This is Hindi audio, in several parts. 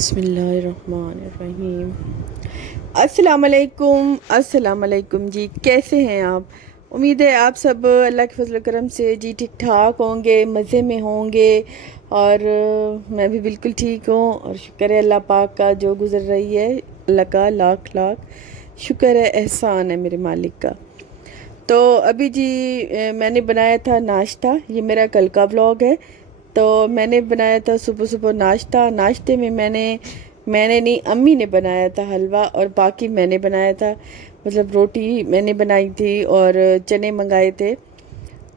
बिस्मिल्लाहिर्रहमानिर्रहीम। अस्सलाम वालेकुम जी, कैसे हैं आप? उम्मीद है आप सब अल्लाह के फजल करम से जी ठीक ठाक होंगे, मज़े में होंगे। और मैं भी बिल्कुल ठीक हूँ और शुक्र है अल्लाह पाक का, जो गुज़र रही है अल्लाह का लाख लाख शुक्र है, एहसान है मेरे मालिक का। तो अभी जी मैंने बनाया था नाश्ता। ये मेरा कल का व्लॉग है। तो मैंने बनाया था सुबह सुबह नाश्ता। नाश्ते में मैंने नहीं, अम्मी ने बनाया था हलवा, और बाकी मैंने बनाया था। मतलब रोटी मैंने बनाई थी और चने मंगाए थे।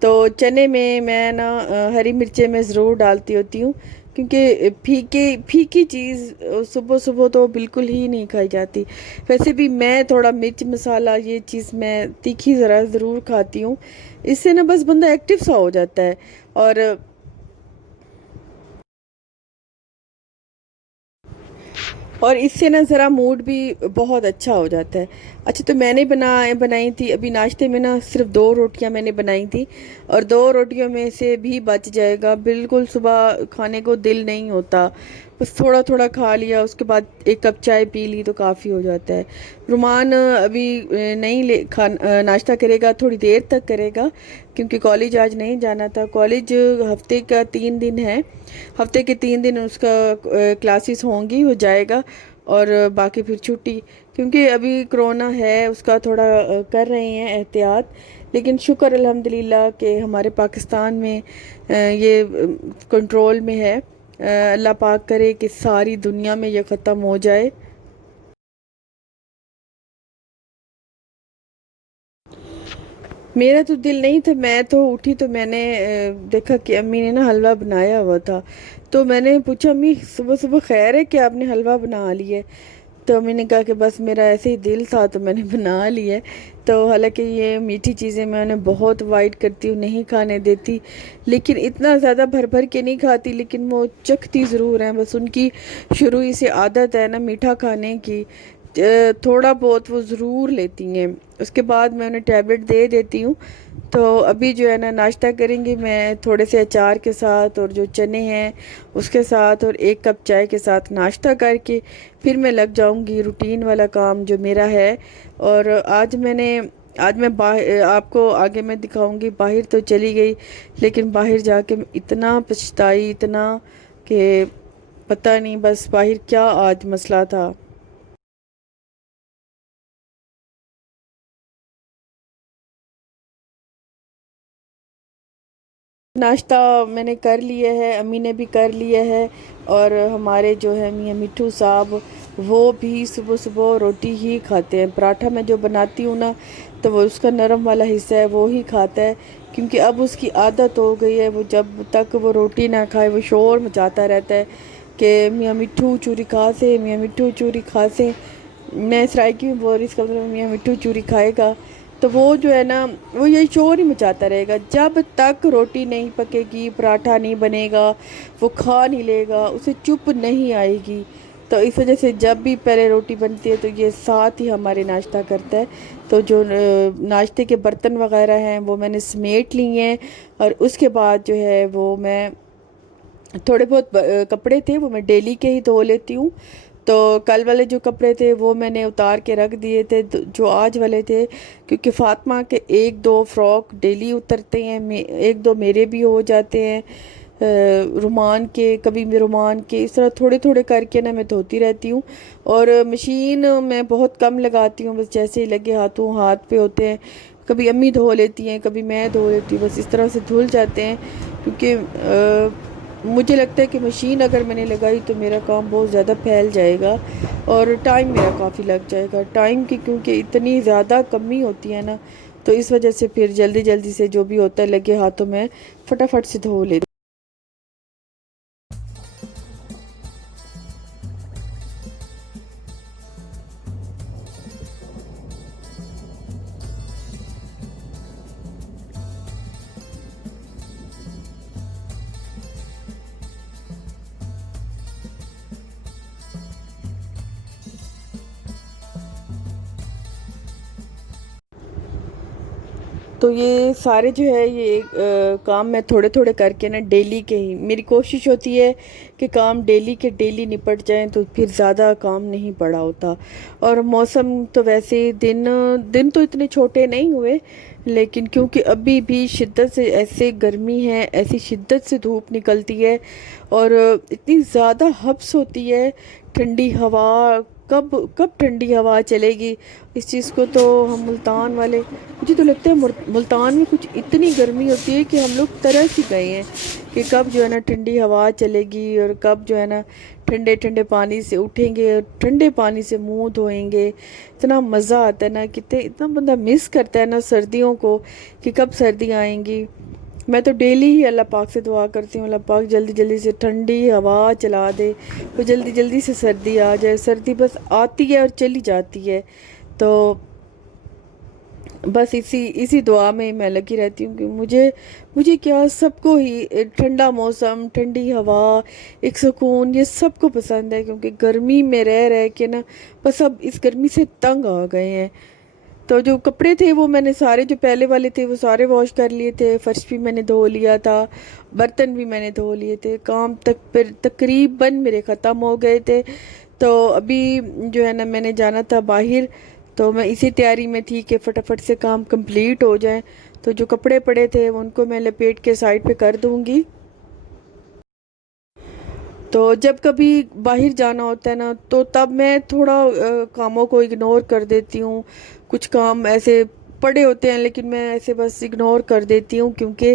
तो चने में मैं ना हरी मिर्चें मैं ज़रूर डालती होती हूँ, क्योंकि फीकी फीकी चीज़ सुबह सुबह तो बिल्कुल ही नहीं खाई जाती। वैसे भी मैं थोड़ा मिर्च मसाला ये चीज़ मैं तीखी ज़रा ज़रूर खाती हूँ। इससे ना बस बंदा एक्टिव सा हो जाता है। और इससे ना ज़रा मूड भी बहुत अच्छा हो जाता है। अच्छा, तो मैंने बनाई थी अभी नाश्ते में ना, सिर्फ 2 रोटियां मैंने बनाई थी, और 2 रोटियों में से भी बच जाएगा। बिल्कुल सुबह खाने को दिल नहीं होता, बस थोड़ा थोड़ा खा लिया, उसके बाद 1 कप चाय पी ली तो काफ़ी हो जाता है। रुमान अभी नहीं नाश्ता करेगा, थोड़ी देर तक करेगा, क्योंकि कॉलेज आज नहीं जाना था। कॉलेज हफ्ते का 3 दिन है, हफ्ते के 3 दिन उसका क्लासेस होंगी, वो जाएगा। और बाकी फिर छुट्टी, क्योंकि अभी कोरोना है उसका थोड़ा कर रहे हैं एहतियात। लेकिन शुक्र अल्हम्दुलिल्लाह कि हमारे पाकिस्तान में ये कंट्रोल में है। अल्लाह पाक करे कि सारी दुनिया में ये ख़त्म हो जाए। मेरा तो दिल नहीं था, मैं तो उठी तो मैंने देखा कि अम्मी ने ना हलवा बनाया हुआ था। तो मैंने पूछा, अम्मी सुबह सुबह खैर है कि आपने हलवा बना लिया है? तो अम्मी ने कहा कि बस मेरा ऐसे ही दिल था तो मैंने बना लिया है। तो हालांकि ये मीठी चीज़ें मैं उन्हें बहुत अवॉइड करती हूँ, नहीं खाने देती, लेकिन इतना ज़्यादा भर भर के नहीं खाती, लेकिन वो चखती ज़रूर हैं। बस उनकी शुरू ही से आदत है ना मीठा खाने की। थोड़ा बहुत वो ज़रूर लेती हैं। उसके बाद मैं उन्हें टैबलेट दे देती हूँ। तो अभी जो है ना नाश्ता करेंगी मैं थोड़े से अचार के साथ, और जो चने हैं उसके साथ, और 1 कप चाय के साथ नाश्ता करके फिर मैं लग जाऊंगी रूटीन वाला काम जो मेरा है। और आज मैं बाहर आपको आगे मैं दिखाऊंगी। बाहर तो चली गई, लेकिन बाहर जाके मैं इतना पछताई, इतना कि पता नहीं बस बाहर क्या आज मसला था। नाश्ता मैंने कर लिया है, अम्मी ने भी कर लिया है। और हमारे जो है मियाँ मिट्ठू साहब, वो भी सुबह सुबह रोटी ही खाते हैं। पराठा मैं जो बनाती हूँ ना, तो वो उसका नरम वाला हिस्सा है वो ही खाता है, क्योंकि अब उसकी आदत हो गई है। वो जब तक वो रोटी ना खाए वो शोर मचाता रहता है कि मियाँ मिट्ठू चूरी खा से, मियाँ मिट्ठू चूरी खा से। मैं सराइकी में बोल रही, इसका मतलब मियाँ मिट्ठू चूरी खाएगा। तो वो जो है ना, वो यही शोर ही मचाता रहेगा जब तक रोटी नहीं पकेगी, पराठा नहीं बनेगा, वो खा नहीं लेगा, उसे चुप नहीं आएगी। तो इस वजह से जब भी पहले रोटी बनती है तो ये साथ ही हमारे नाश्ता करता है। तो जो नाश्ते के बर्तन वगैरह हैं वो मैंने समेट लिए हैं। और उसके बाद जो है वो मैं थोड़े बहुत कपड़े थे वो मैं डेली के ही धो लेती हूँ। तो कल वाले जो कपड़े थे वो मैंने उतार के रख दिए थे, जो आज वाले थे, क्योंकि फातिमा के 1-2 फ्रॉक डेली उतरते हैं, 1-2 मेरे भी हो जाते हैं। रुमान के, कभी मैं रुमान के, इस तरह थोड़े थोड़े करके ना मैं धोती रहती हूँ। और मशीन मैं बहुत कम लगाती हूँ, बस जैसे ही लगे हाथों हाथ पे होते हैं। कभी अम्मी धो लेती हैं, कभी मैं धो लेती हूँ, बस इस तरह से धुल जाते हैं। क्योंकि मुझे लगता है कि मशीन अगर मैंने लगाई तो मेरा काम बहुत ज़्यादा फैल जाएगा, और टाइम मेरा काफ़ी लग जाएगा टाइम की, क्योंकि इतनी ज़्यादा कमी होती है ना। तो इस वजह से फिर जल्दी जल्दी से जो भी होता है लगे हाथों में फटाफट से धो लेती तो ये सारे जो है ये काम मैं थोड़े थोड़े करके ना डेली के ही, मेरी कोशिश होती है कि काम डेली के डेली निपट जाएं, तो फिर ज़्यादा काम नहीं पड़ा होता। और मौसम तो वैसे दिन दिन तो इतने छोटे नहीं हुए, लेकिन क्योंकि अभी भी शिद्दत से ऐसे गर्मी है, ऐसी शिद्दत से धूप निकलती है और इतनी ज़्यादा हब्स होती है, ठंडी हवा कब कब ठंडी हवा चलेगी, इस चीज़ को तो हम मुल्तान वाले, मुझे तो लगता है मुल्तान में कुछ इतनी गर्मी होती है कि हम लोग तरस ही गए हैं कि कब जो है ना ठंडी हवा चलेगी और कब जो है ना ठंडे ठंडे पानी से उठेंगे और ठंडे पानी से मुंह धोएंगे। इतना मज़ा आता है ना, कितने इतना बंदा मिस करता है ना सर्दियों को कि कब सर्दियाँ आएंगी। मैं तो डेली ही अल्लाह पाक से दुआ करती हूँ, अल्लाह पाक जल्दी जल्दी से ठंडी हवा चला दे तो जल्दी जल्दी से सर्दी आ जाए। सर्दी बस आती है और चली जाती है, तो बस इसी इसी दुआ में मैं लगी रहती हूँ कि मुझे मुझे क्या, सबको ही ठंडा मौसम, ठंडी हवा, एक सुकून, ये सबको पसंद है। क्योंकि गर्मी में रह रह के ना बस अब इस गर्मी से तंग आ गए हैं। तो जो कपड़े थे वो मैंने सारे, जो पहले वाले थे वो सारे वॉश कर लिए थे, फर्श भी मैंने धो लिया था, बर्तन भी मैंने धो लिए थे, काम तक फिर तकरीबन मेरे ख़त्म हो गए थे। तो अभी जो है ना मैंने जाना था बाहर, तो मैं इसी तैयारी में थी कि फटाफट से काम कंप्लीट हो जाए। तो जो कपड़े पड़े थे उनको मैं लपेट के साइड पे कर दूंगी। तो जब कभी बाहर जाना होता है ना तो तब मैं थोड़ा कामों को इग्नोर कर देती हूँ। कुछ काम ऐसे पड़े होते हैं लेकिन मैं ऐसे बस इग्नोर कर देती हूँ, क्योंकि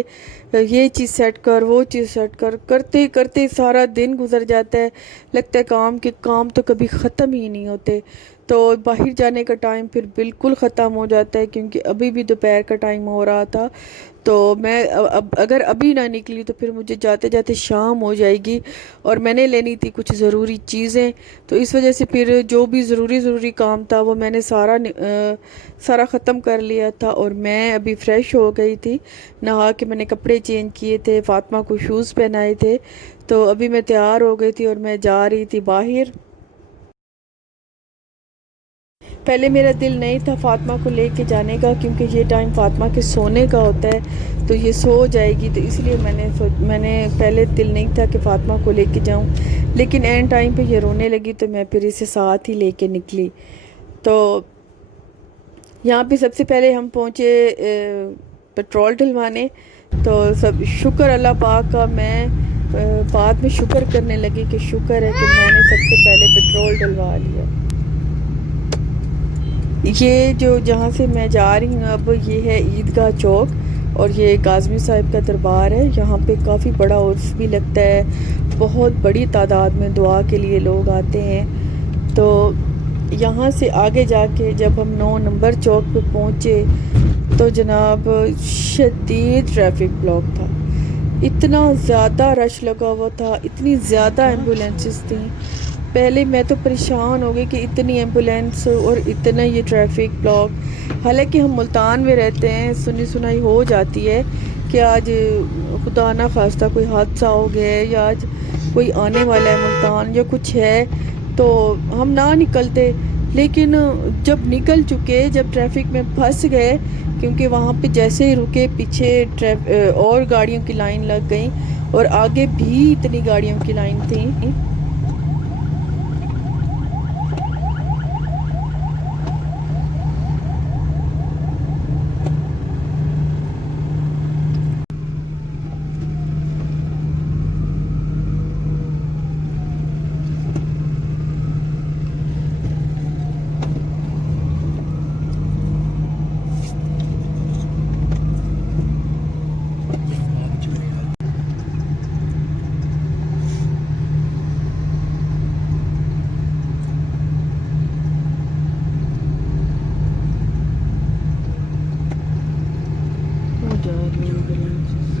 ये चीज़ सेट कर, वो चीज़ सेट कर, करते करते सारा दिन गुजर जाता है। लगता है काम के काम तो कभी ख़त्म ही नहीं होते। तो बाहर जाने का टाइम फिर बिल्कुल ख़त्म हो जाता है, क्योंकि अभी भी दोपहर का टाइम हो रहा था। तो मैं अब अगर अभी ना निकली तो फिर मुझे जाते जाते शाम हो जाएगी और मैंने लेनी थी कुछ ज़रूरी चीज़ें। तो इस वजह से फिर जो भी ज़रूरी काम था वो मैंने सारा ख़त्म कर लिया था। और मैं अभी फ़्रेश हो गई थी, नहा के मैंने कपड़े चेंज किए थे, फ़ातिमा को शूज़ पहनाए थे। तो अभी मैं तैयार हो गई थी और मैं जा रही थी बाहर। पहले मेरा दिल नहीं था फ़ातिमा को लेके जाने का, क्योंकि ये टाइम फ़ातिमा के सोने का होता है, तो ये सो जाएगी, तो इसलिए मैंने पहले दिल नहीं था कि फ़ातिमा को लेके जाऊं। लेकिन एंड टाइम पे ये रोने लगी तो मैं फिर इसे साथ ही लेके निकली। तो यहाँ पे सबसे पहले हम पहुँचे पेट्रोल डलवाने। तो सब शुक्र अल्लाह पाक का, मैं बाद में शुक्र करने लगी कि शुक्र है कि मैंने सबसे पहले पेट्रोल डलवा लिया। ये जो जहाँ से मैं जा रही हूँ अब, ये है ईदगाह चौक और ये गाज़मी साहिब का दरबार है। यहाँ पे काफ़ी बड़ा उर्स भी लगता है, बहुत बड़ी तादाद में दुआ के लिए लोग आते हैं। तो यहाँ से आगे जाके जब हम 9 नंबर चौक पे पहुँचे तो जनाब शदीद ट्रैफिक ब्लॉक था, इतना ज़्यादा रश लगा हुआ था, इतनी ज़्यादा एम्बुलेंसेस थी। पहले मैं तो परेशान हो गई कि इतनी एम्बुलेंस और इतना ये ट्रैफिक ब्लॉक। हालांकि हम मुल्तान में रहते हैं, सुनी सुनाई हो जाती है कि आज खुदा ना खास्ता कोई हादसा हो गया है या आज कोई आने वाला है मुल्तान या कुछ है, तो हम ना निकलते। लेकिन जब निकल चुके, जब ट्रैफिक में फंस गए, क्योंकि वहाँ पे जैसे ही रुके पीछे और गाड़ियों की लाइन लग गई और आगे भी इतनी गाड़ियों की लाइन थी।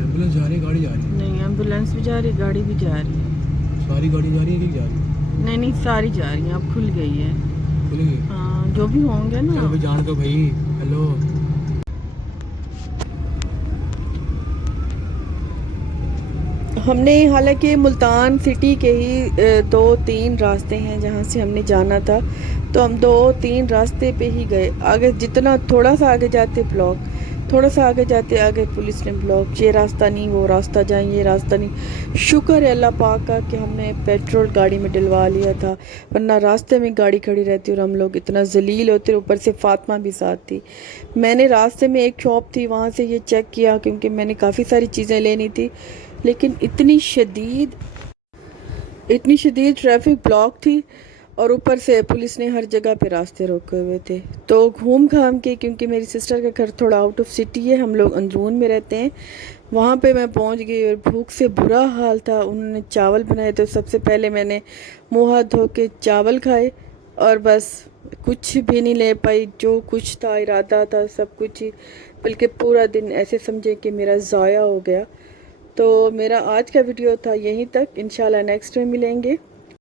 एम्बुलेंस जा रही है, गाड़ी जा रही है? नहीं, एम्बुलेंस भी जा रही है, गाड़ी भी जा रही है। सारी गाड़ी जा रही है कि जा रही है? नहीं नहीं, सारी जा रही है, अब खुल गई है। खुल गई? हाँ, जो भी होंगे ना। चलो भाई, जान दो भाई। हेलो, हमने हालांकि मुल्तान सिटी के ही 2-3 रास्ते हैं जहाँ से हमने जाना था, तो हम 2-3 रास्ते पे ही गए। आगे जितना थोड़ा सा आगे जाते ब्लॉक, थोड़ा सा आगे जाते आगे पुलिस ने ब्लॉक, ये रास्ता नहीं, वो रास्ता जाएं, ये रास्ता नहीं। शुक्र है अल्लाह पाक का कि हमने पेट्रोल गाड़ी में डलवा लिया था, वरना रास्ते में गाड़ी खड़ी रहती और हम लोग इतना जलील होते। ऊपर से फातिमा भी साथ थी। मैंने रास्ते में एक शॉप थी वहाँ से ये चेक किया क्योंकि मैंने काफ़ी सारी चीज़ें लेनी थी, लेकिन इतनी शदीद ट्रैफिक ब्लॉक थी और ऊपर से पुलिस ने हर जगह पे रास्ते रोके हुए थे। तो घूम घाम के, क्योंकि मेरी सिस्टर का घर थोड़ा आउट ऑफ सिटी है, हम लोग अंदरून में रहते हैं, वहाँ पे मैं पहुँच गई और भूख से बुरा हाल था। उन्होंने चावल बनाए तो सबसे पहले मैंने मुँह हाथ धो के चावल खाए और बस कुछ भी नहीं ले पाई। जो कुछ था, इरादा था, सब कुछ ही, बल्कि पूरा दिन ऐसे समझे कि मेरा ज़ाया हो गया। तो मेरा आज का वीडियो था यहीं तक, इंशाल्लाह नेक्स्ट में मिलेंगे।